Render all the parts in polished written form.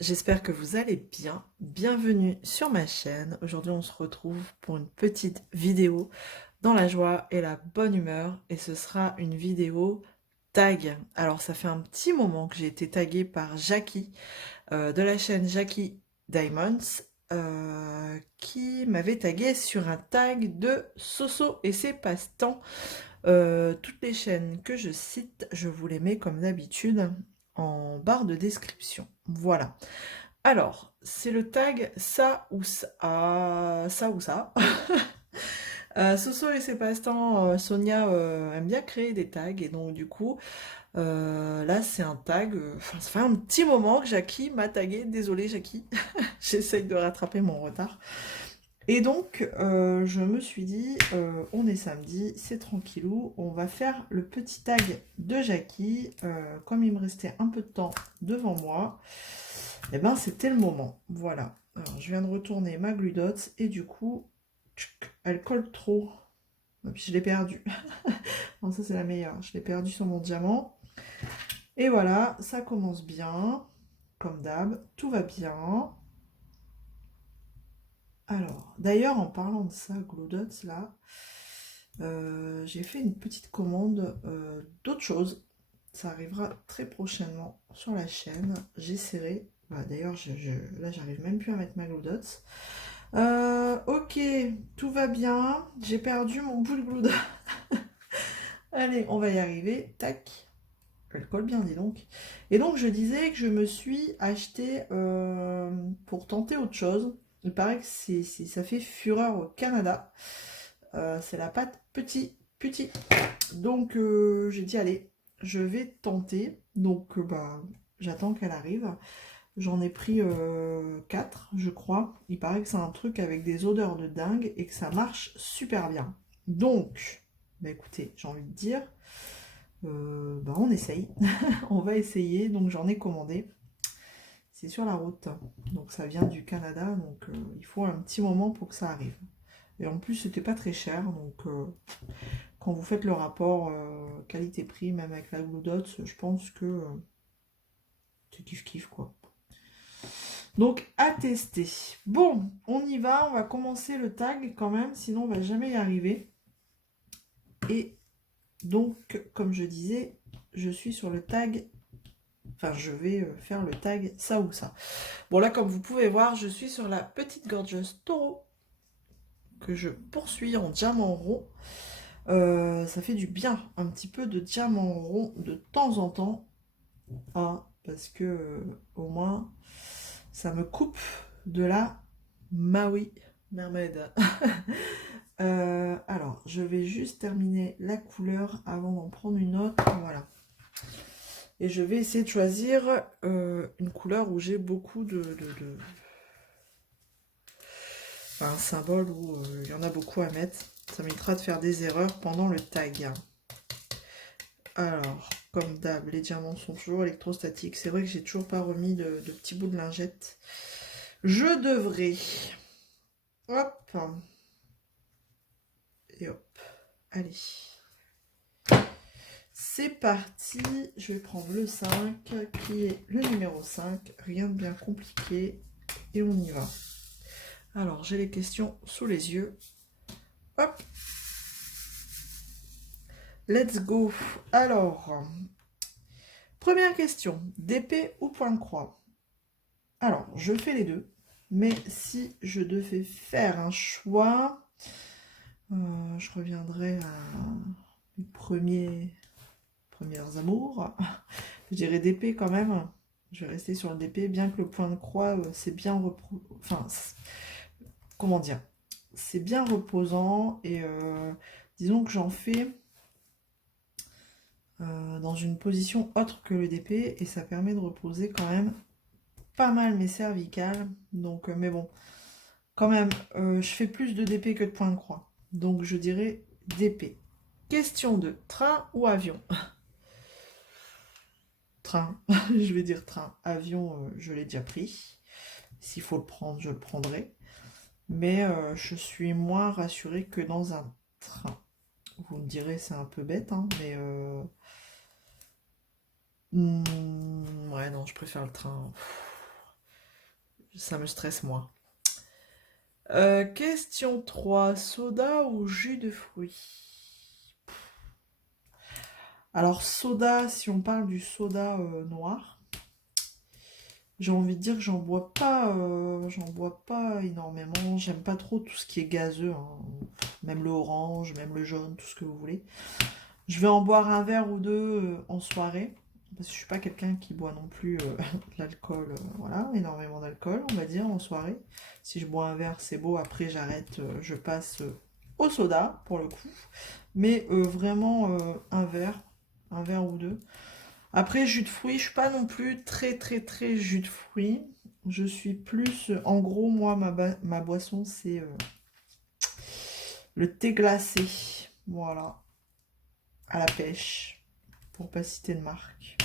j'espère que vous allez bien. Bienvenue sur ma chaîne. Aujourd'hui, on se retrouve pour une petite vidéo dans la joie et la bonne humeur. Et ce sera une vidéo tag. Alors, ça fait un petit moment que j'ai été taguée par Jackie de la chaîne Jackie Diamonds qui m'avait tagué sur un tag de Soso et ses passe-temps. Toutes les chaînes que je cite, je vous les mets comme d'habitude en barre de description. Voilà. Alors, c'est le tag ça ou ça. Ça ou ça. Soso et ses passe-temps, Sonia aime bien créer des tags et donc du coup, là c'est un tag. Enfin, ça fait un petit moment que Jackie m'a tagué. Désolée Jackie, j'essaye de rattraper mon retard. Et donc, je me suis dit, on est samedi, c'est tranquillou, on va faire le petit tag de Jackie. Comme il me restait un peu de temps devant moi, et ben c'était le moment. Voilà. Alors, je viens de retourner ma Glue Dots et du coup, elle colle trop. Et puis je l'ai perdue. Non, ça c'est la meilleure. Je l'ai perdue sur mon diamant. Et voilà, ça commence bien. Comme d'hab, tout va bien. Alors, d'ailleurs, en parlant de ça, Glue Dots, là, j'ai fait une petite commande d'autre chose. Ça arrivera très prochainement sur la chaîne. J'essaierai. Bah, d'ailleurs, là, j'arrive même plus à mettre ma Glue Dots. Ok, tout va bien. J'ai perdu mon bout de Glue Dots. Allez, on va y arriver. Tac. Elle colle bien, dis donc. Et donc, je disais que je me suis acheté pour tenter autre chose. Il paraît que ça fait fureur au Canada. C'est la pâte petit. Donc, j'ai dit, allez, je vais tenter. Donc, bah, j'attends qu'elle arrive. J'en ai pris 4, je crois. Il paraît que c'est un truc avec des odeurs de dingue et que ça marche super bien. Donc, bah écoutez, j'ai envie de dire, bah on essaye. On va essayer. Donc, j'en ai commandé. C'est sur la route. Donc, ça vient du Canada. Donc, il faut un petit moment pour que ça arrive. Et en plus, c'était pas très cher. Donc, quand vous faites le rapport qualité-prix, même avec la Blue Dot, je pense que c'est kiff-kiff, quoi. Donc, à tester. Bon, on y va. On va commencer le tag quand même, sinon on va jamais y arriver. Et donc, comme je disais, je suis sur le tag. Enfin, je vais faire le tag ça ou ça. Bon, là, comme vous pouvez voir, je suis sur la petite gorgeuse taureau que je poursuis en diamant rond. Ça fait du bien, un petit peu de diamant rond de temps en temps. Ah, parce que au moins, ça me coupe de la Maui Mermaid. Alors, je vais juste terminer la couleur avant d'en prendre une autre. Voilà. Et je vais essayer de choisir une couleur où j'ai beaucoup enfin, un symbole où il y en a beaucoup à mettre. Ça m'évitera de faire des erreurs pendant le tag. Alors, comme d'hab, les diamants sont toujours électrostatiques. C'est vrai que j'ai toujours pas remis de petits bouts de lingette. Je devrais. Hop. Et hop. Allez. C'est parti. Je vais prendre le 5, qui est le numéro 5. Rien de bien compliqué. Et on y va. Alors, j'ai les questions sous les yeux. Hop. Let's go. Alors, première question. D'épée ou point de croix? Alors, je fais les deux. Mais si je devais faire un choix, je reviendrai à mes premières amours. Je dirais d'épée quand même. Je vais rester sur le d'épée, bien que le point de croix, c'est bien enfin, comment dire, c'est bien reposant et disons que j'en fais dans une position autre que le d'épée et ça permet de reposer quand même pas mal mes cervicales. Donc, mais bon, quand même, je fais plus de d'épée que de point de croix. Donc, je dirais d'épée. Question de train ou avion? Train, je vais dire train. Avion, je l'ai déjà pris. S'il faut le prendre, je le prendrai. Mais je suis moins rassurée que dans un train. Vous me direz, c'est un peu bête, hein, mais ouais, non, je préfère le train. Ça me stresse moins. Question 3. Soda ou jus de fruits? Alors, soda, si on parle du soda noir, j'ai envie de dire que j'en bois pas énormément. J'aime pas trop tout ce qui est gazeux, hein. Même le orange, même le jaune, tout ce que vous voulez. Je vais en boire un verre ou deux en soirée, parce que je suis pas quelqu'un qui boit non plus de l'alcool, voilà, énormément d'alcool, on va dire, en soirée. Si je bois un verre, c'est beau, après j'arrête, je passe au soda, pour le coup. Mais vraiment un verre ou deux. Après, jus de fruits, je suis pas non plus très jus de fruits. Je suis plus, en gros, moi, ma boisson, c'est le thé glacé. Voilà, à la pêche, pour pas citer de marque.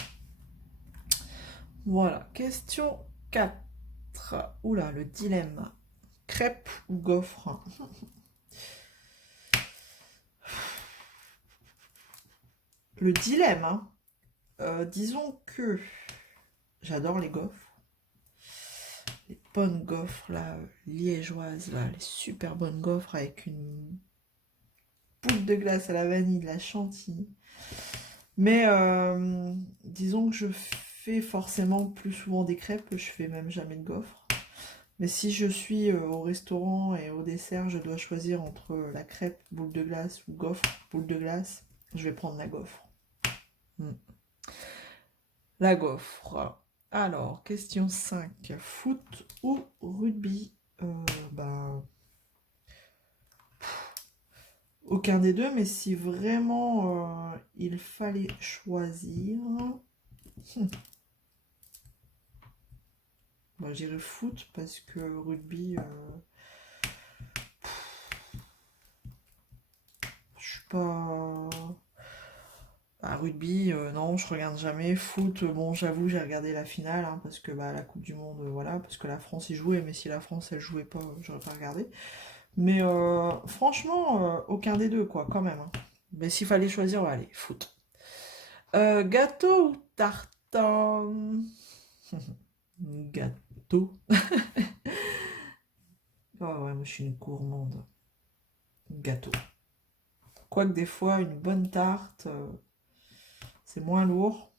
Voilà, question 4. Oula, le dilemme. Crêpe ou gaufre? Le dilemme, hein. Disons que j'adore les gaufres. Les bonnes gaufres, là, liégeoises, là, les super bonnes gaufres avec une boule de glace à la vanille, de la chantilly. Mais disons que je fais forcément plus souvent des crêpes, je fais même jamais de gaufres. Mais si je suis au restaurant et au dessert, je dois choisir entre la crêpe, boule de glace ou gaufre, boule de glace, je vais prendre la gaufre. La gaufre. Alors, question 5. Foot ou rugby? Bah, aucun des deux, mais si vraiment il fallait choisir... Bah, je dirais foot parce que rugby... je suis pas... Bah, rugby, non, je regarde jamais. Foot, bon, j'avoue, j'ai regardé la finale, hein, parce que bah, la Coupe du Monde, voilà, parce que la France y jouait, mais si la France, elle jouait pas, j'aurais pas regardé. Mais franchement, aucun des deux, quoi, quand même, hein. Mais s'il fallait choisir, ouais, allez, foot. Gâteau ou tartin? Gâteau. Oh ouais, moi je suis une gourmande. Gâteau. Quoique des fois, une bonne tarte, c'est moins lourd.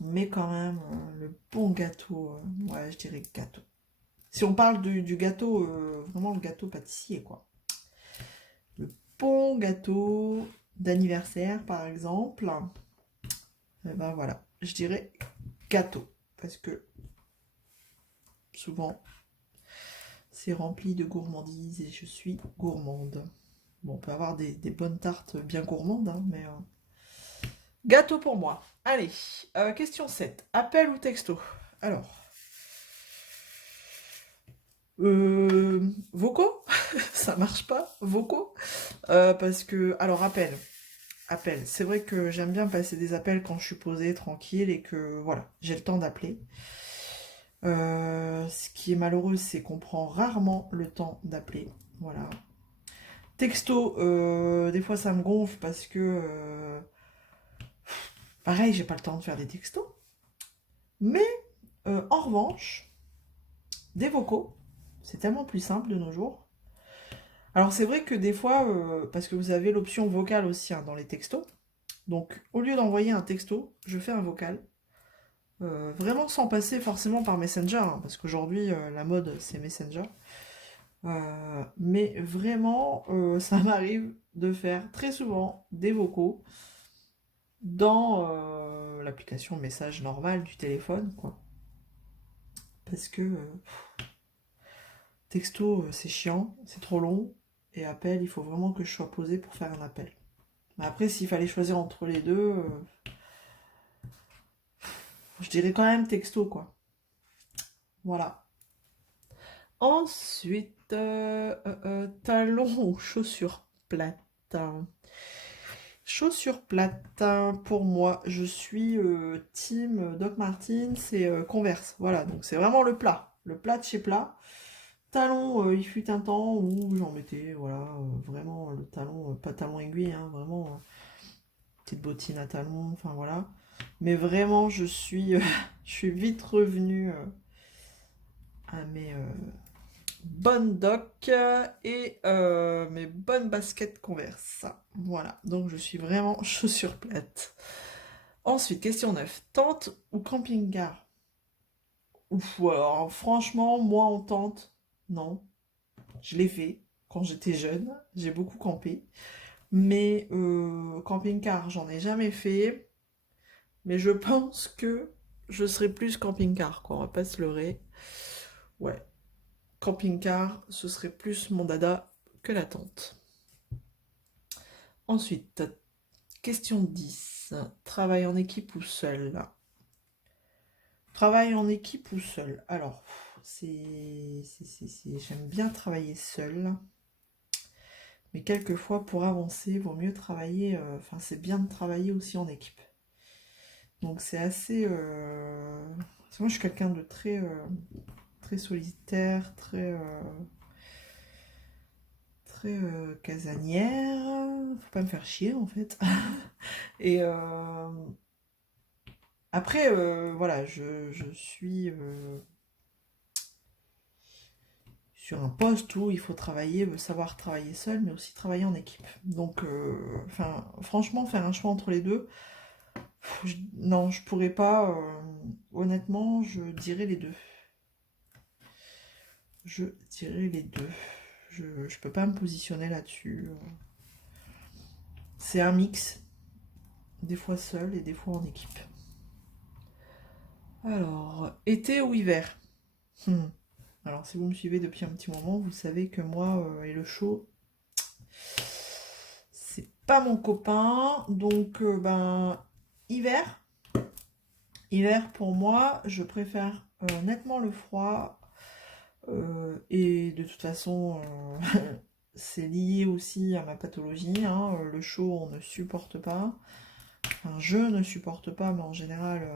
Mais quand même, le bon gâteau, ouais, je dirais gâteau. Si on parle du gâteau, vraiment le gâteau pâtissier, quoi. Le bon gâteau d'anniversaire, par exemple. Et ben voilà, je dirais gâteau. Parce que souvent, c'est rempli de gourmandises et je suis gourmande. Bon, on peut avoir des bonnes tartes bien gourmandes, hein, mais... Gâteau pour moi. Allez, question 7. Appel ou texto? Alors... vocaux? Ça marche pas, vocaux? Parce que... Alors, appel. Appel. C'est vrai que j'aime bien passer des appels quand je suis posée, tranquille, et que, voilà, j'ai le temps d'appeler. Ce qui est malheureux, c'est qu'on prend rarement le temps d'appeler. Voilà. Texto, des fois ça me gonfle parce que pareil, j'ai pas le temps de faire des textos. Mais en revanche, des vocaux, c'est tellement plus simple de nos jours. Alors c'est vrai que des fois, parce que vous avez l'option vocale aussi, hein, dans les textos, donc au lieu d'envoyer un texto, je fais un vocal. Vraiment sans passer forcément par Messenger, hein, parce qu'aujourd'hui la mode c'est Messenger. Mais vraiment, ça m'arrive de faire très souvent des vocaux dans l'application message normal du téléphone, quoi. Parce que texto, c'est chiant, c'est trop long, et appel, il faut vraiment que je sois posée pour faire un appel. Mais après, s'il fallait choisir entre les deux, je dirais quand même texto, quoi. Voilà. Ensuite, talons ou chaussures plates? Chaussures plates, hein, pour moi, je suis team Doc Martens et Converse. Voilà, donc c'est vraiment le plat de chez plat. Talon, il fut un temps où j'en mettais, voilà, vraiment le talon, pas talon aiguille, hein, vraiment petite bottine à talon, enfin voilà. Mais vraiment, je suis vite revenue à mes bonnes docks et mes bonnes baskets Converse. Voilà, donc je suis vraiment chaussures plates. Ensuite, question 9. Tente ou camping-car? Ouf, alors franchement, moi en tente, non. Je l'ai fait quand j'étais jeune, j'ai beaucoup campé. Mais camping-car, j'en ai jamais fait. Mais je pense que je serai plus camping-car, quoi. On va pas se leurrer. Ouais, camping-car, ce serait plus mon dada que la tente. Ensuite, question 10. Travail en équipe ou seul? Travail en équipe ou seul? Alors, j'aime bien travailler seul. Mais quelquefois, pour avancer, il vaut mieux travailler. Enfin, c'est bien de travailler aussi en équipe. Donc, c'est assez. Parce que moi, je suis quelqu'un de très solitaire, très casanière. Faut pas me faire chier, en fait. Et après, voilà, je suis sur un poste où il faut travailler, savoir travailler seul, mais aussi travailler en équipe. Donc, enfin, franchement, faire un choix entre les deux, non, je pourrais pas. Honnêtement, je dirais les deux. Je dirais les deux. Je peux pas me positionner là-dessus. C'est un mix, des fois seul et des fois en équipe. Alors, été ou hiver? Alors, si vous me suivez depuis un petit moment, vous savez que moi et le chaud, c'est pas mon copain. Donc, ben, hiver. Hiver, pour moi, je préfère nettement le froid. Et de toute façon, c'est lié aussi à ma pathologie. Hein. Le chaud, on ne supporte pas. Enfin, je ne supporte pas, mais en général,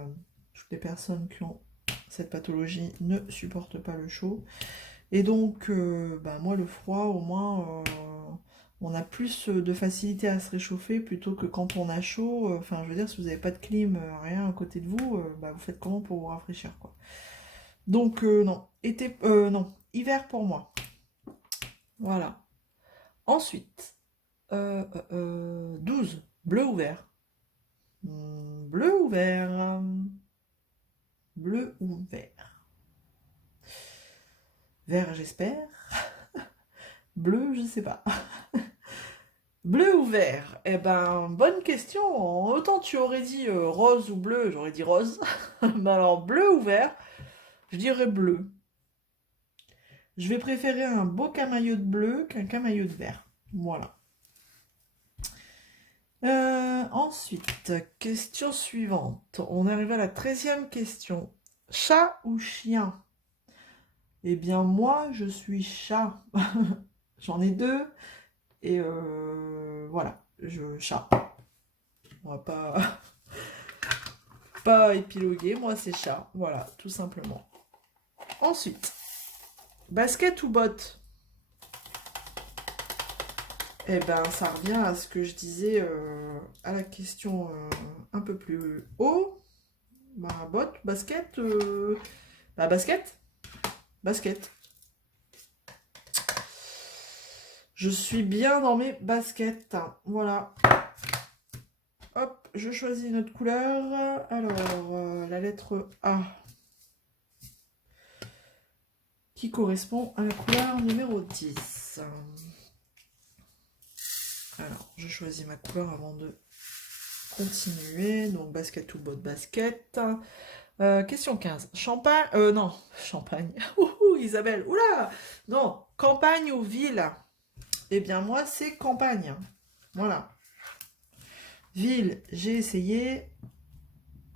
toutes les personnes qui ont cette pathologie ne supportent pas le chaud. Et donc, bah, moi, le froid, au moins, on a plus de facilité à se réchauffer plutôt que quand on a chaud. Enfin, je veux dire, si vous n'avez pas de clim, rien à côté de vous, bah, vous faites comment pour vous rafraîchir, quoi. Donc, non. Non. Hiver pour moi. Voilà. Ensuite, 12. Bleu ou vert? Bleu ou vert? Bleu ou vert? Vert, j'espère. Bleu, je sais pas. Bleu ou vert? Eh ben, bonne question. Autant tu aurais dit rose ou bleu, j'aurais dit rose. Mais alors, bleu ou vert? Je dirais bleu. Je vais préférer un beau camailleux de bleu qu'un camailleux de vert. Voilà. Ensuite, question suivante. On arrive à la 13e question. Chat ou chien? Eh bien, moi, je suis chat. J'en ai deux. Et voilà, chat. On va pas épiloguer. Moi, c'est chat. Voilà, tout simplement. Ensuite, basket ou botte? Eh ben, ça revient à ce que je disais à la question un peu plus haut. Bah, botte, basket, bah, basket. Basket. Je suis bien dans mes baskets. Voilà. Hop, je choisis une autre couleur. Alors, la lettre A. Qui correspond à la couleur numéro 10. Alors, je choisis ma couleur avant de continuer. Donc, basket ou botte basket. Question 15. Champagne. Non, champagne. Isabelle. Oula. Non, campagne ou ville? Eh bien, moi, c'est campagne. Voilà. Ville, j'ai essayé.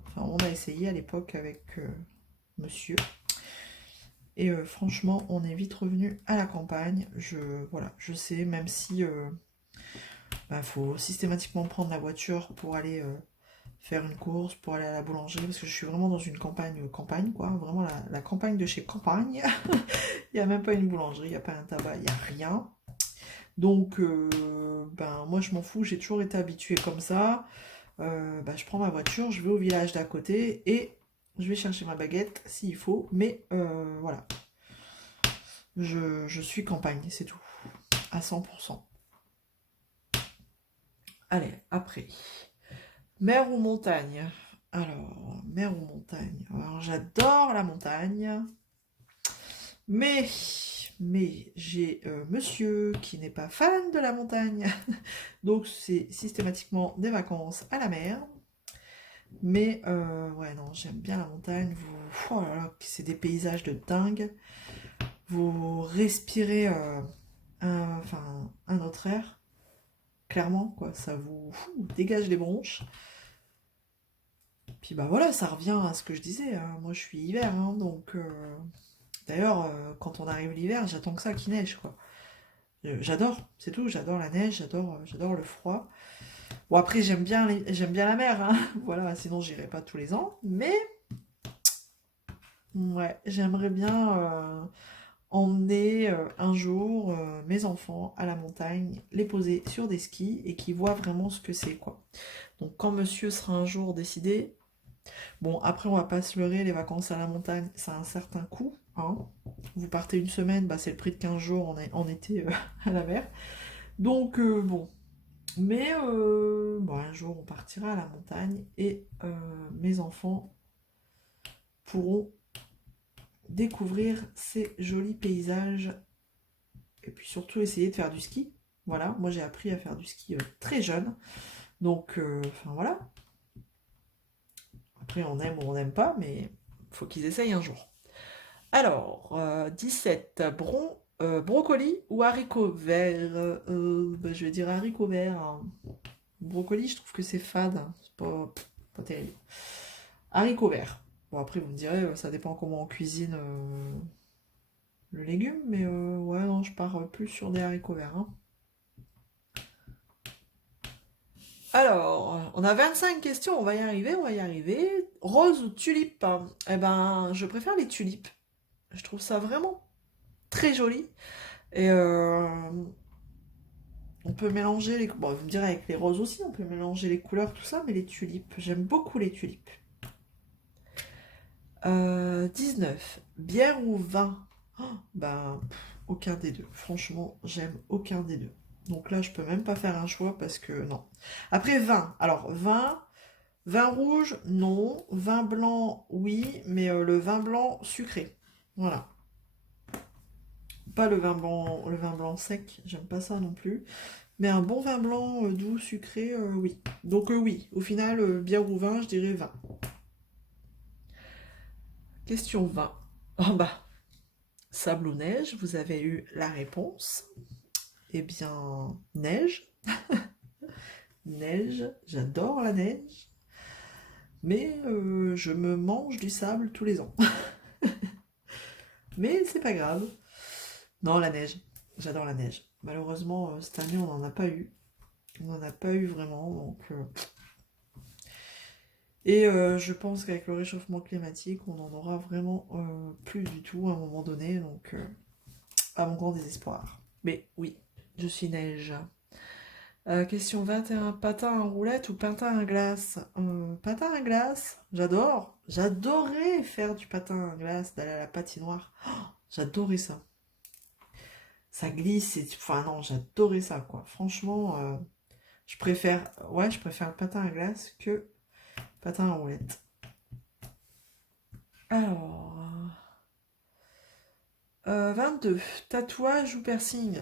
Enfin, on a essayé à l'époque avec monsieur. Et franchement, on est vite revenu à la campagne. Voilà, je sais, même si faut systématiquement prendre la voiture pour aller faire une course, pour aller à la boulangerie, parce que je suis vraiment dans une campagne, quoi. Vraiment la campagne de chez campagne. Il n'y a même pas une boulangerie, il n'y a pas un tabac, il n'y a rien. Donc, moi je m'en fous, j'ai toujours été habituée comme ça. Je prends ma voiture, je vais au village d'à côté et je vais chercher ma baguette s'il faut. Mais voilà. Je suis campagne, c'est tout. À 100%. Allez, après. Mer ou montagne? Alors, mer ou montagne? Alors, j'adore la montagne. Mais, mais j'ai monsieur qui n'est pas fan de la montagne. Donc, c'est systématiquement des vacances à la mer. Mais, ouais, non, j'aime bien la montagne. Oh là là, c'est des paysages de dingue. Vous respirez un autre air. Clairement, quoi. Ça vous dégage les bronches. Puis bah voilà, ça revient à ce que je disais, hein. Moi je suis hiver, hein, donc d'ailleurs quand on arrive l'hiver, j'attends que ça qu'il neige quoi. J'adore, c'est tout, j'adore la neige, j'adore le froid. Bon après j'aime bien la mer, hein. Voilà, sinon j'irai pas tous les ans, mais ouais, j'aimerais bien emmener un jour mes enfants à la montagne, les poser sur des skis et qu'ils voient vraiment ce que c'est quoi. Donc quand monsieur sera un jour décidé. Bon, après, on va pas se leurrer, les vacances à la montagne, ça a un certain coût, hein. Vous partez une semaine, bah, c'est le prix de 15 jours en été à la mer. Donc, bon. Mais, bon, un jour, on partira à la montagne et mes enfants pourront découvrir ces jolis paysages et puis surtout essayer de faire du ski. Voilà, moi j'ai appris à faire du ski très jeune. Donc, enfin voilà. Après, on aime ou on n'aime pas, mais faut qu'ils essayent un jour. Alors, 17, brocoli ou haricots verts? Bah, je vais dire haricots verts, hein. Brocoli, je trouve que c'est fade, hein. C'est pas terrible. Haricots verts. Bon, après, vous me direz, ça dépend comment on cuisine le légume, mais ouais, non, je pars plus sur des haricots verts, hein. Alors, on a 25 questions, on va y arriver, on va y arriver. Rose ou tulipe? Eh ben, je préfère les tulipes. Je trouve ça vraiment très joli. Et on peut mélanger les... Bon, vous me direz avec les roses aussi, on peut mélanger les couleurs, tout ça, mais les tulipes, j'aime beaucoup les tulipes. 19. Bière ou vin? Oh, ben, aucun des deux. Franchement, j'aime aucun des deux. Donc là, je peux même pas faire un choix parce que non. Après, vin. Alors, vin rouge, non. Vin blanc, oui, mais le vin blanc sucré. Voilà. Pas le vin blanc sec, j'aime pas ça non plus. Mais un bon vin blanc doux, sucré, oui. Donc oui, au final, bière ou vin, je dirais vin. Question 20. Oh bah, sable ou neige, vous avez eu la réponse. Eh bien, neige. Neige, j'adore la neige. Mais je me mange du sable tous les ans. Mais c'est pas grave. Non, la neige. J'adore la neige. Malheureusement, cette année, on n'en a pas eu. On n'en a pas eu vraiment, donc... Et je pense qu'avec le réchauffement climatique, on n'en aura vraiment plus du tout à un moment donné, donc à mon grand désespoir. Mais oui, je suis neige. Question 21, patin à roulette ou patin à glace? Patin à glace, j'adore. J'adorais faire du patin à glace, d'aller à la patinoire. Oh, j'adorais ça. Ça glisse, et... enfin non, j'adorais ça, quoi. Franchement, je préfère le patin à glace que patin à roulette. Alors, 22. Tatouage ou piercing?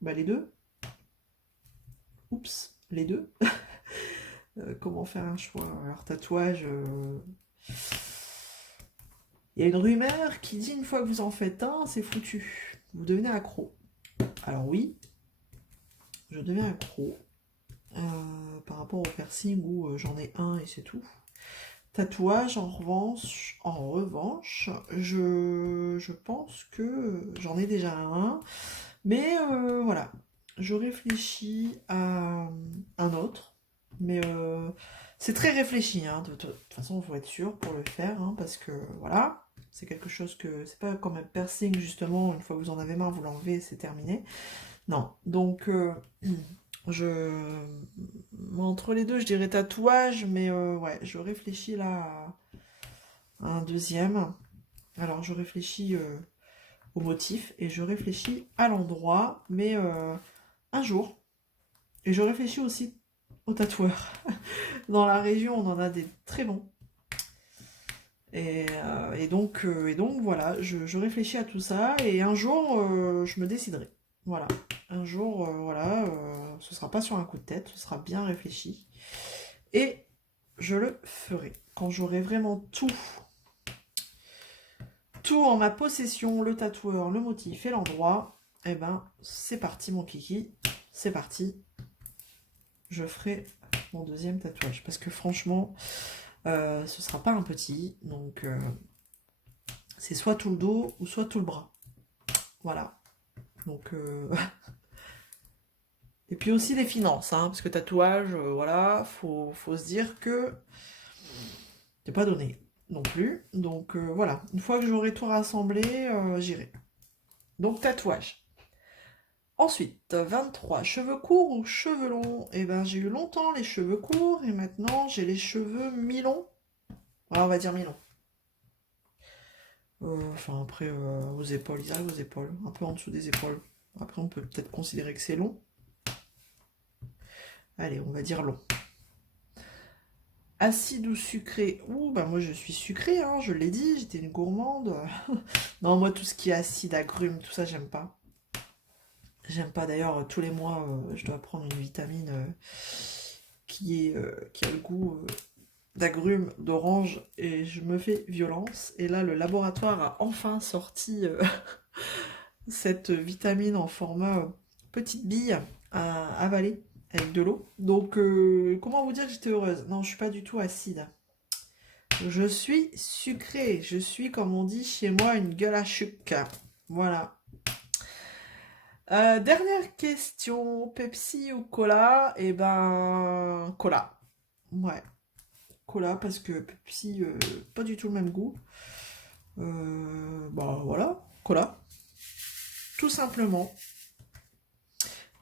Bah les deux. Oups, les deux. Comment faire un choix? Alors tatouage, il y a une rumeur qui dit une fois que vous en faites un, c'est foutu. Vous devenez accro. Alors oui, je deviens accro par rapport au piercing où j'en ai un et c'est tout. Tatouage, en revanche, je pense que j'en ai déjà un. Mais voilà, je réfléchis à un autre. Mais c'est très réfléchi, hein. De toute façon, il faut être sûr pour le faire, hein, parce que voilà, c'est quelque chose que... C'est pas comme un piercing, justement, une fois que vous en avez marre, vous l'enlevez, c'est terminé. Non, donc je... Entre les deux, je dirais tatouage, mais ouais, je réfléchis là à un deuxième. Alors, je réfléchis au motif et je réfléchis à l'endroit, mais un jour. Et je réfléchis aussi aux tatoueurs. Dans la région, on en a des très bons. Et donc voilà, je réfléchis à tout ça et un jour, je me déciderai. Voilà. Un jour, voilà, ce sera pas sur un coup de tête, ce sera bien réfléchi. Et je le ferai. Quand j'aurai vraiment tout en ma possession, le tatoueur, le motif et l'endroit, eh ben, c'est parti mon kiki. C'est parti. Je ferai mon deuxième tatouage. Parce que franchement, ce sera pas un petit. Donc, c'est soit tout le dos ou soit tout le bras. Voilà. Donc, et puis aussi les finances, hein, parce que tatouage, voilà, faut se dire que c'est pas donné non plus. Donc voilà, une fois que j'aurai tout rassemblé, j'irai. Donc tatouage. Ensuite, 23, cheveux courts ou cheveux longs? Eh ben, j'ai eu longtemps les cheveux courts et maintenant j'ai les cheveux mi-longs. Voilà, on va dire mi-longs. Enfin, après, aux épaules, ils arrivent aux épaules, un peu en dessous des épaules. Après, on peut peut-être considérer que c'est long. Allez, on va dire long. Acide ou sucré? Ouh, bah moi je suis sucrée, hein, je l'ai dit, j'étais une gourmande. Non, moi tout ce qui est acide, agrumes, tout ça, j'aime pas. J'aime pas d'ailleurs, tous les mois, je dois prendre une vitamine qui a le goût d'agrumes, d'orange, et je me fais violence. Et là, le laboratoire a enfin sorti cette vitamine en format petite bille à avaler avec de l'eau. Donc, comment vous dire que j'étais heureuse? Non, je suis pas du tout acide. Je suis sucrée. Je suis, comme on dit chez moi, une gueule à chuc. Voilà. Dernière question. Pepsi ou cola? Eh ben, cola. Ouais, cola parce que Pepsi, pas du tout le même goût. Bah voilà, cola. Tout simplement.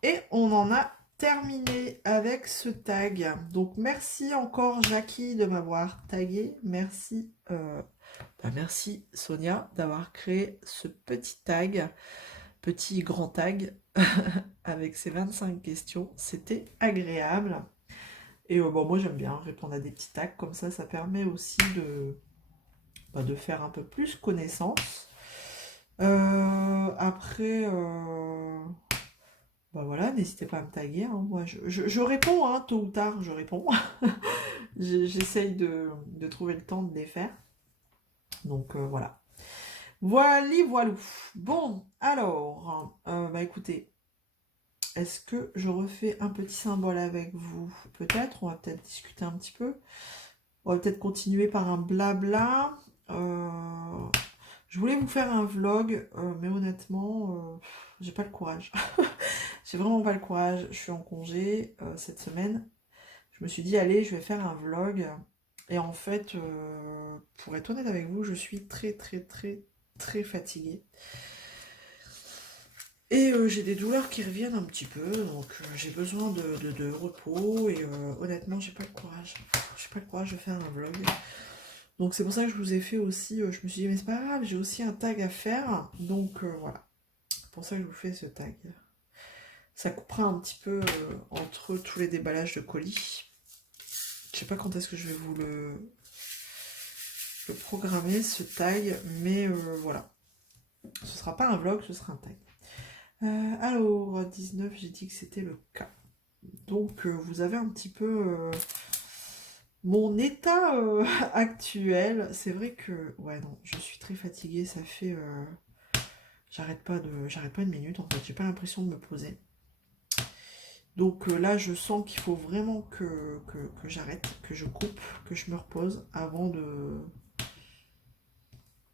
Et on en a terminé avec ce tag. Donc merci encore Jackie de m'avoir tagué. Merci, merci Sonia d'avoir créé ce petit tag, petit grand tag avec ces 25 questions. C'était agréable. Et bon, moi j'aime bien répondre à des petits tags comme ça permet aussi de faire un peu plus connaissance. Après, bah voilà, n'hésitez pas à me taguer, hein. Moi, je réponds, hein, tôt ou tard, je réponds. J'essaye de trouver le temps de les faire. Donc voilà. Voilou. Bon, alors, bah écoutez, est-ce que je refais un petit symbole avec vous? Peut-être, on va peut-être discuter un petit peu. On va peut-être continuer par un blabla. Je voulais vous faire un vlog, mais honnêtement, j'ai pas le courage. J'ai vraiment pas le courage. Je suis en congé cette semaine. Je me suis dit, allez, je vais faire un vlog. Et en fait, pour être honnête avec vous, je suis très, très, très, très fatiguée. Et j'ai des douleurs qui reviennent un petit peu, donc j'ai besoin de repos. Et honnêtement, j'ai pas le courage. J'ai pas le courage de faire un vlog. Donc c'est pour ça que je vous ai fait aussi, je me suis dit, mais c'est pas grave, j'ai aussi un tag à faire. Donc voilà, c'est pour ça que je vous fais ce tag. Ça coupera un petit peu entre tous les déballages de colis. Je sais pas quand est-ce que je vais vous le programmer, ce tag, mais voilà. Ce sera pas un vlog, ce sera un tag. Alors, 19, j'ai dit que c'était le cas. Donc, vous avez un petit peu mon état actuel. C'est vrai que, ouais, non, je suis très fatiguée. Ça fait, j'arrête pas une minute. En fait, j'ai pas l'impression de me poser. Donc là, je sens qu'il faut vraiment que j'arrête, que je coupe, que je me repose avant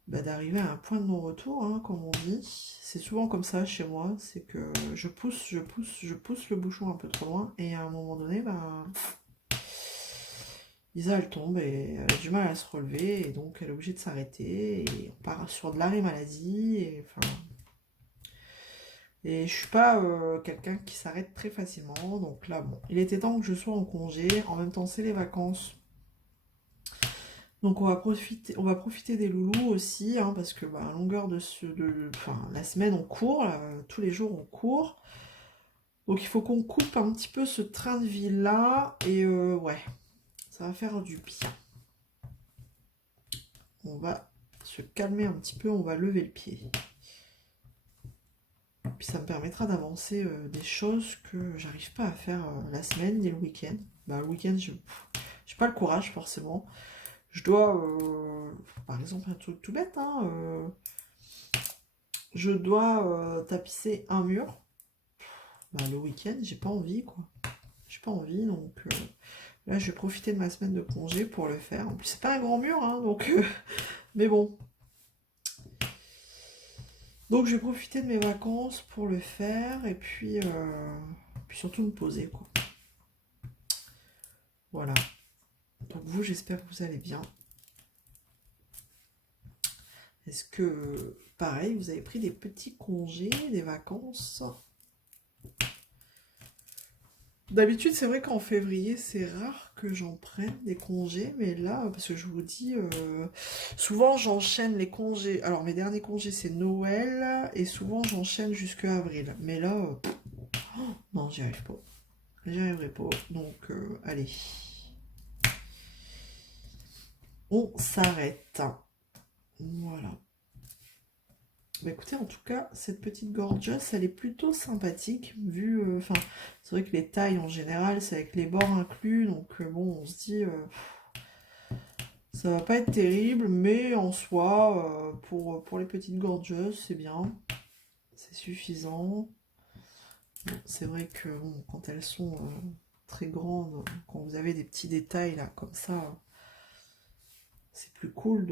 d'arriver à un point de non-retour, hein, comme on dit. C'est souvent comme ça chez moi, c'est que je pousse le bouchon un peu trop loin, et à un moment donné, Lisa, elle tombe et elle a du mal à se relever, et donc elle est obligée de s'arrêter, et on part sur de l'arrêt maladie, et enfin... Et je suis pas quelqu'un qui s'arrête très facilement, donc là, bon, il était temps que je sois en congé, en même temps c'est les vacances. Donc on va profiter des loulous aussi, hein, parce que bah, à longueur enfin, la semaine on court, là, tous les jours on court. Donc il faut qu'on coupe un petit peu ce train de vie là, et ouais, ça va faire du bien. On va se calmer un petit peu, on va lever le pied. Puis ça me permettra d'avancer des choses que j'arrive pas à faire la semaine ni le week-end. Bah, le week-end, j'ai pas le courage forcément. Je dois, par exemple, un truc tout bête, hein, je dois tapisser un mur. Bah, le week-end, j'ai pas envie, quoi. J'ai pas envie, donc là, je vais profiter de ma semaine de congé pour le faire. En plus, c'est pas un grand mur, hein, donc, mais bon. Donc, je vais profiter de mes vacances pour le faire, et puis surtout me poser, quoi. Voilà. Donc vous, j'espère que vous allez bien. Est-ce que, pareil, vous avez pris des petits congés, des vacances? D'habitude, c'est vrai qu'en février, c'est rare que j'en prenne des congés, mais là, parce que je vous dis, souvent j'enchaîne les congés. Alors, mes derniers congés, c'est Noël, et souvent j'enchaîne jusqu'à avril. Mais là, non, j'y arrive pas. J'y arriverai pas. Donc, allez. On s'arrête. Voilà. Bah écoutez, en tout cas, cette petite gorgeous, elle est plutôt sympathique, vu... Enfin, c'est vrai que les tailles, en général, c'est avec les bords inclus, donc bon, on se dit... ça va pas être terrible, mais en soi, pour les petites gorgeous, c'est bien. C'est suffisant. Bon, c'est vrai que, bon, quand elles sont très grandes, quand vous avez des petits détails, là, comme ça, c'est plus cool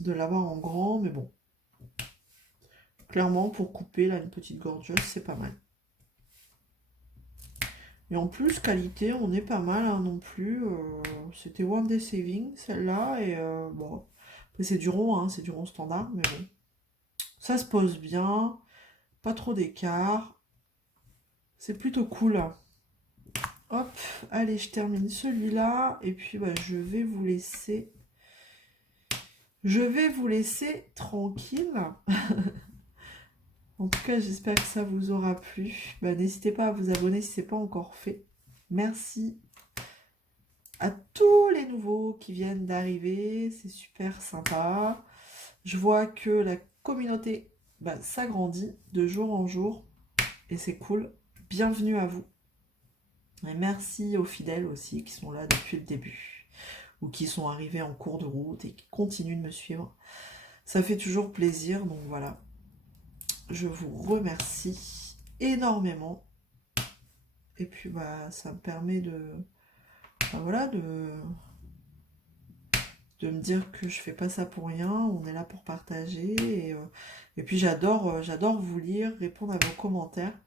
de l'avoir en grand, mais bon. Clairement, pour couper, là, une petite gorgeous, c'est pas mal. Et en plus, qualité, on est pas mal hein, non plus. C'était One Day Saving, celle-là. Et bon, après c'est du rond, hein, c'est du rond standard, mais bon. Ça se pose bien, pas trop d'écart. C'est plutôt cool. Hop, allez, je termine celui-là. Et puis, bah, je vais vous laisser... Je vais vous laisser tranquille. En tout cas, j'espère que ça vous aura plu. Bah, n'hésitez pas à vous abonner si ce n'est pas encore fait. Merci à tous les nouveaux qui viennent d'arriver. C'est super sympa. Je vois que la communauté s'agrandit de jour en jour. Et c'est cool. Bienvenue à vous. Et merci aux fidèles aussi qui sont là depuis le début. Ou qui sont arrivés en cours de route et qui continuent de me suivre. Ça fait toujours plaisir. Donc voilà. Je vous remercie énormément. Et puis bah ça me permet voilà, de me dire que je fais pas ça pour rien, on est là pour partager. Et puis j'adore vous lire, répondre à vos commentaires.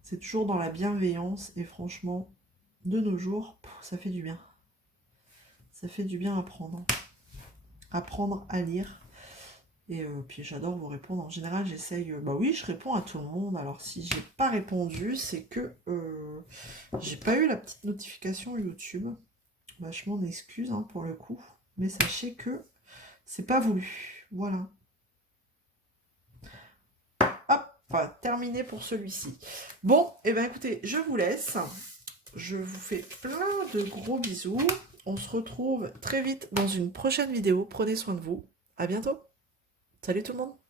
C'est toujours dans la bienveillance et franchement, de nos jours, ça fait du bien. Ça fait du bien apprendre. Apprendre à lire. Et puis j'adore vous répondre. En général, j'essaye... bah oui, je réponds à tout le monde. Alors si j'ai pas répondu, c'est que j'ai pas eu la petite notification YouTube. Bah, je m'en excuse hein, pour le coup. Mais sachez que c'est pas voulu. Voilà. Hop, terminé pour celui-ci. Bon, et bien écoutez, je vous laisse. Je vous fais plein de gros bisous. On se retrouve très vite dans une prochaine vidéo. Prenez soin de vous. À bientôt. Salut tout le monde.